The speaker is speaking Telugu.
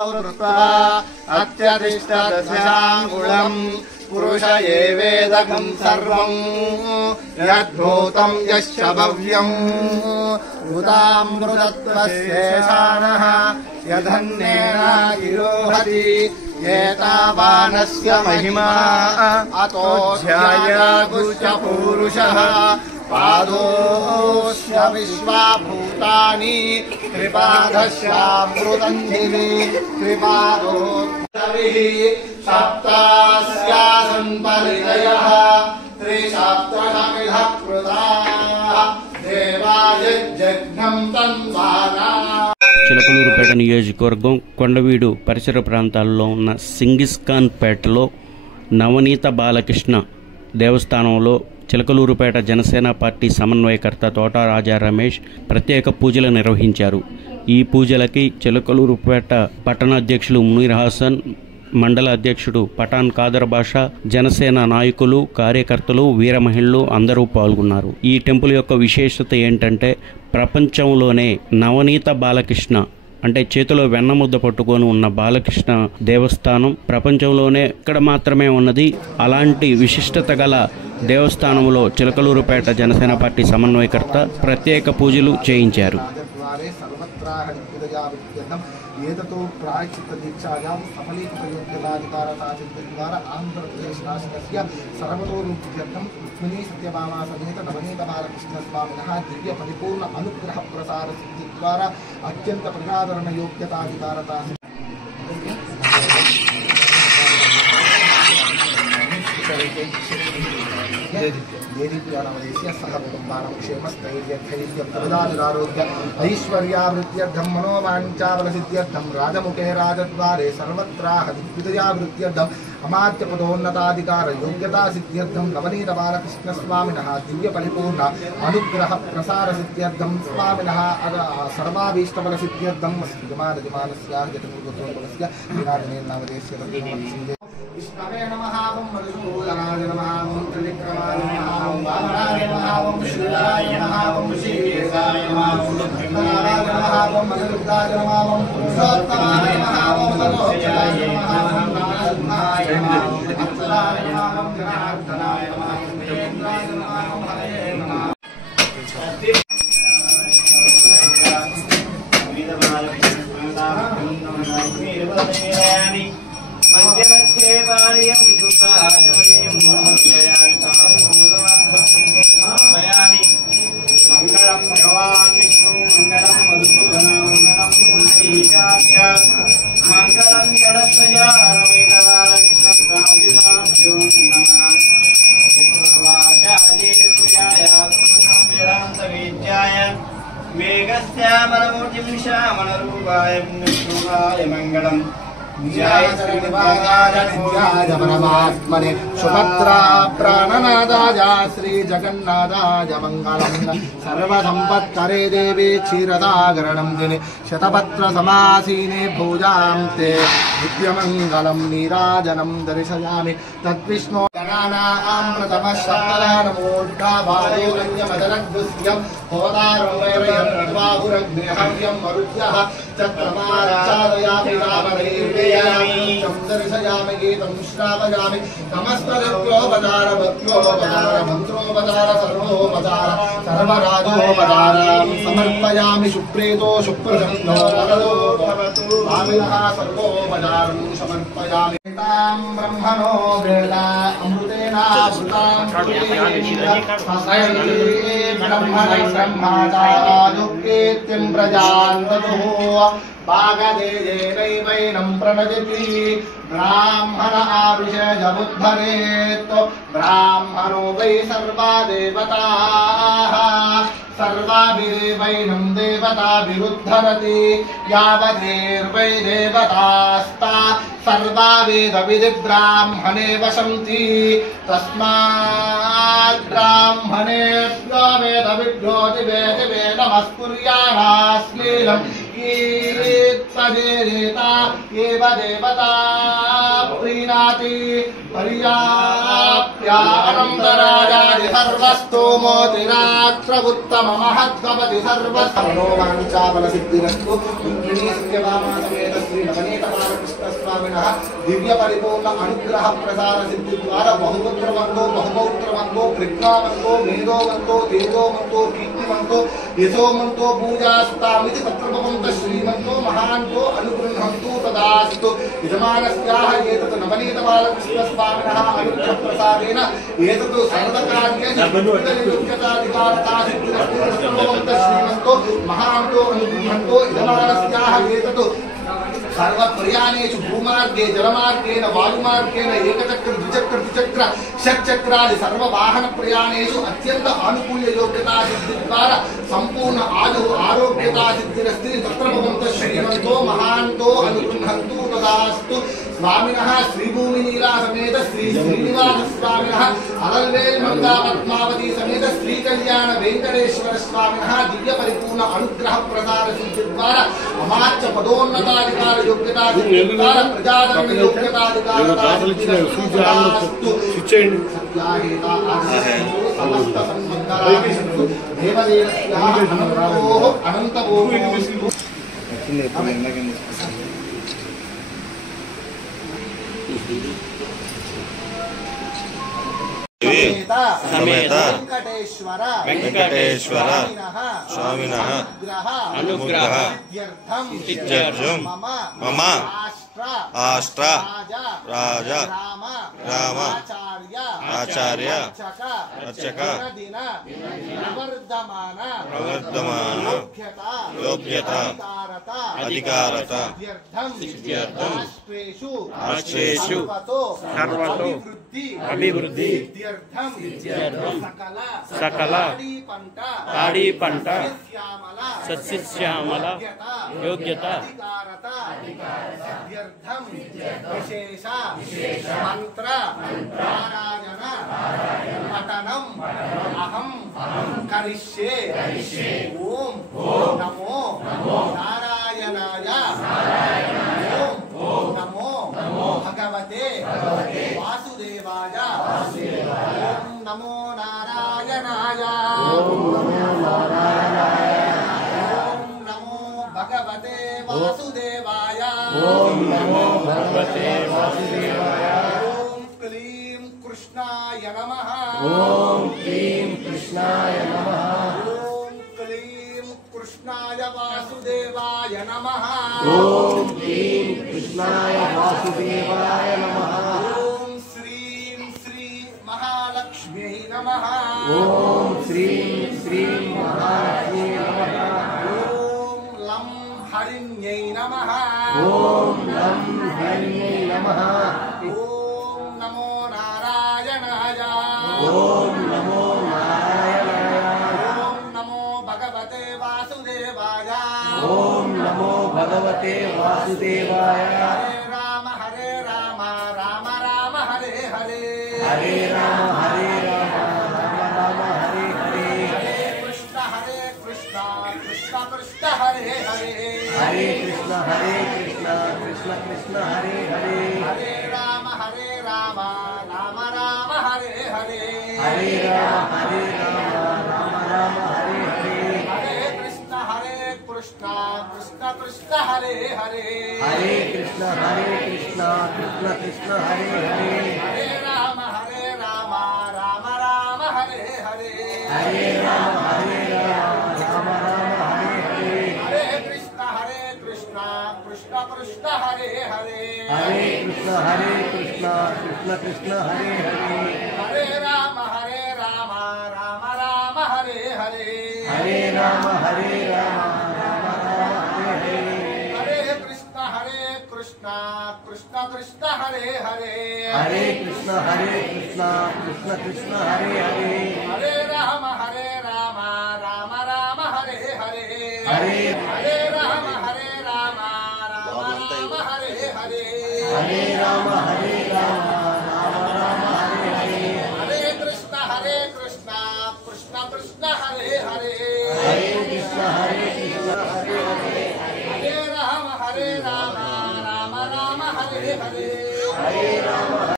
अत्यधिष्ठदशाङ्गुलम् पुरुष एवेदकं सर्वं यद्भूतं यश्च भव्यं भूतामृतत्वशेषाणः यदन्नेन गिरोहति एतावानस्य महिमा अतोऽध्यायागुश्च पूरुषः पादोऽस्य विश्वाभूतानि त्रिपादस्यामृतं दिवि त्रिपादोत्तविः सप्तास्यासन् परिणयः त्रिसप्तशमिधः कृताः देवायज्ञं तन्वाना। చిలకలూరుపేట నియోజకవర్గం కొండవీడు పరిసర ప్రాంతాల్లో ఉన్న సింగిస్ఖాన్ పేటలో నవనీత బాలకృష్ణ దేవస్థానంలో చిలకలూరుపేట జనసేన పార్టీ సమన్వయకర్త తోట రాజా రమేష్ ప్రత్యేక పూజలు నిర్వహించారు. ఈ పూజలకి చిలకలూరుపేట పట్టణ అధ్యక్షులు మునీర్ హాసన్, మండల అధ్యక్షుడు పఠాన్ ఖాదర్ బాషా, జనసేన నాయకులు, కార్యకర్తలు, వీర మహిళలు అందరూ పాల్గొన్నారు. ఈ టెంపుల్ యొక్క విశేషత ఏంటంటే ప్రపంచంలోనే నవనీత బాలకృష్ణ అంటే చేతిలో వెన్నముద్ద పట్టుకొని ఉన్న బాలకృష్ణ దేవస్థానం ప్రపంచంలోనే ఇక్కడ మాత్రమే ఉన్నది. అలాంటి విశిష్టత గల దేవస్థానంలో చిలకలూరుపేట జనసేన పార్టీ సమన్వయకర్త ప్రత్యేక పూజలు చేయించారు. ఏతతో ప్రాయశ్చిత్త దీక్షాయాం సఫలీకృతయోగ్యతాధికారతాచిద్వారా ఆంధ్రప్రదేశ్ రాష్ట్రస్య సర్వతోరుక్త్యర్థం రుక్మిణీ సత్యభామా సమేత నవనీత బాలకృష్ణ స్వామినః దివ్య పరిపూర్ణ అనుగ్రహ ప్రసార సిద్ధి ద్వారా అత్యంత ప్రజాదరణ యోగ్యతాధికారత देवीपुराणमदेश्य सह कुटुम्बानां क्षेमस्थैर्यधैर्यप्रदादिरारोग्य ऐश्वर्यावृत्त्यर्थं मनोवाञ्छाबलसिद्ध्यर्थं राजमुखे राजद्वारे सर्वत्राह दिग्विजयावृत्त्यर्थम् अमात्यपदोन्नताधिकार योग्यता सिद्ध्यर्थं नवनीत बालकृष्णस्वामिनः दिव्य परिपूर्ण अनुग्रह प्रसार सिद्ध्यर्थं स्वामिनः सर्वाभीष्टबल सिद्ध्यर्थं यमानस्याः जटमुद्गोत्रस्य नामदेश्य विष्णवे नमः ओं मधुसूदनाय नमः ओं त्रिविक्रमाय नमः ओं वामनाय नमः ओं शिवाय नमः ओं श्रीकेशाय नमः ओं भद्राय नमः ओं मधुसूदनाय नमः ओं पुरुषोत्तमाय नमः ओं सर्वोच्चाय नमः ओं नारायणाय नमः ओं अच्युताय नमः ओं जनार्दनाय नमः ओं देवेन्द्राय नमः ओं हरये नमः। मध्यमध्ये पार्यं सुखाचमयं समर्पयामि मङ्गलं भगवान् विष्णु मङ्गलं मधुसूदन मङ्गलं पुण्डरीकाक्ष मङ्गलं गणध्वजा नवनीतबालकृष्णस्वामिभ्यो नमः पितृवाचार्ये पूजाय सुमनं वेदान्तवेद्याय मेघस्यामलमूर्तिं श्यामलरूपाय पुण्यरूपाय मङ्गलम् जय श्रीनिवासाय परमात्मने सुभद्रा प्राणनादाय श्री जगन्नाथाय मंगलम् सर्वसंपत्करे देवी क्षीरसागरणं दिने शतपत्र समासीने भुजान्ते दिव्यमङ्गलं नीराजनं दर्शयामि तद्विष्णु गणानां प्रथमः सप्तदानमूर्धाभायोगञ्जमदनद्दुस्यं होदारं वैरयं बाहुरग्निहव्यं मरुद्यः चक्रमाचारयामि रामदैर्वेयामि दर्शयामि गीतं श्रावयामि नमस्तरुद्रोपचार भक्त्योपचार मन्त्रोपचार सर्वोपचार सर्वराजोपचारां समर्पयामि सुप्रीतो सुप्रसन्नो वरदो भवतु स्वामिनः सर्वोपचारं समर्पयामि तां ब्रह्मणो वेदा अमृतेनावृतां ब्रह्माचार्योक्तीर्तिं प्रजान्ततो भागदेनैवैनं प्रणजति ब्राह्मण आविषयमुद्धरेत् ब्राह्मणो वै सर्वा देवताः सर्वाभिरेवैनं देवताभिरुद्धरति यावदेर्वै देवतास्ता सर्वा वेदविधिब्राह्मणे वसन्ति तस्मात् ब्राह्मणेभ्यो वेदविभ्यो दिवे दिवे नमस्कुर्यादाश्लीलं कीर्तयेता एव देवता प्रीणाति पर्याप्य या अनन्तराजादि सर्वस्तु मोतिरात्रमुत्तममहद्भवति सर्वस्तमनोवाञ्छाफलसिद्धिरस्तु रुक्मिणीसत्यभामासमेत श्रीनवनीतबालकृष्णस्वामिनः दिव्यपरिपूर्ण अनुग्रह प्रसार सिद्धिद्वारा बहुपुत्रवन्तो बहुपौत्रवन्तो कृष्णावन्तो मेधोवन्तो तेजोवन्तो कीर्तिवन्तो यशोवन्तो पूजास्तामिति तत्रभवन्तः श्रीमन्तो महान्तो अनुगृह्णन्तु तदास्तु यजमानस्याः एतत् नवनीतबालकृष्णस्वामिनः अनुग्रहप्रसादेन एतत् सर्वकार्ययोग्यताधिकारता सिद्धिरस्तु तत्रभवन्तः श्रीमन्तो महान्तो अनुगृह्णन्तो यजमानस्याः एतत् सर्वप्रयाणेषु भूमार्गे जलमार्गेण वायुमार्गेण एकचक्र द्विचक्र त्रिचक्र षट्चक्रादि सर्ववाहन प्रयाणेषु अत्यंत अनुकूल्य योग्यता सिद्धिद्वारा संपूर्ण आयु आरोग्यता सिद्धिरस्ति तत्र भवन्तः श्रीमन्तो महान्तो अनुगृह्णन्तु तदास्तु स्वामिनः श्रीभूमिनीला समेत श्री श्रीनिवास स्वामिनः अलल्वेल मंगा पद्मावती समेत श्री कल्याण वेंकटेश्वर स्वामिनः दिव्य परिपूर्ण अनुग्रह प्रसार सिद्धिद्वारा अमाच्य पदोन्नताधिकार योग्यता सिद्धिद्वारा प्रजाधर्म योग्यताधिकार सिद्धिरस्तु सत्याहेता आदिशस्तु समस्त सन्मंगलास्तु देवदेवस्याः अनन्तवोस्तु समेत वेंकटेश्वर स्वामिनः अनुग्रह सिद्ध्यर्थं मम आष्ट्र राज राम आचार्य अर्चक प्रवर्धमान योग्यता अधिकारता सिद्ध्यर्थं राष्ट्रेषु सर्वतो अभिवृद्धि सकल ताड़ी पंट सस्यश्यामल योग्यता विशेष मंत्र नारायण पठनम अहम करिष्ये ओम नमो नारायणाय ओम नमो भगवते वासुदेवाय ओम नमो नारायणाय ओम नमो भगवते वासुदेवाय ओम नमो भगवते वासुदेवाय ओम क्लीं कृष्णाय नमः ओम क्लीं कृष्णाय नमः ओम क्लीं कृष्णाय वासुदेवाय नमः ओम क्लीं कृष्णाय वासुदेवाय नमः ओम श्रीं श्री महालक्ष्म्यै नमः ओम श्रीं श्रीं महालक्ष्म्यै नमः ओम लं हरिण्यै नमः ओम लं हरिण्यै नमः ओम नमो नारायणाय ओम नमो नारायणाय ओम नमो भगवते वासुदेवाय ओम नमो भगवते वासुदेवाय हरे राम राम राम हरे हरे हरे राम राम राम हरे हरे हरे कृष्ण कृष्ण कृष्ण हरे हरे हरे कृष्ण कृष्ण कृष्ण हरे हरे हरे राम राम राम हरे हरे हरे राम राम राम हरे हरे हरे कृष्ण कृष्ण कृष्ण हरे हरे हरे कृष्ण कृष्ण कृष्ण हरे हरे हरे राम राम राम हरे हरे हरे राम राम हरे हरे हरे कृष्ण कृष्ण कृष्ण हरे हरे हरे कृष्ण कृष्ण हरे हरे हरे राम राम राम हरे हरे हरे राम राम हरे हरे हरे कृष्ण कृष्ण कृष्ण हरे हरे हरे कृष्ण कृष्ण हरे हरे हरे राम राम राम हरे हरे हरे राम राम हरे हरे हरे राम राम हरे हरे हरे कृष्ण कृष्ण कृष्ण हरे हरे हरे कृष्ण हरे हरे हरे राम राम राम हरे हरे हरे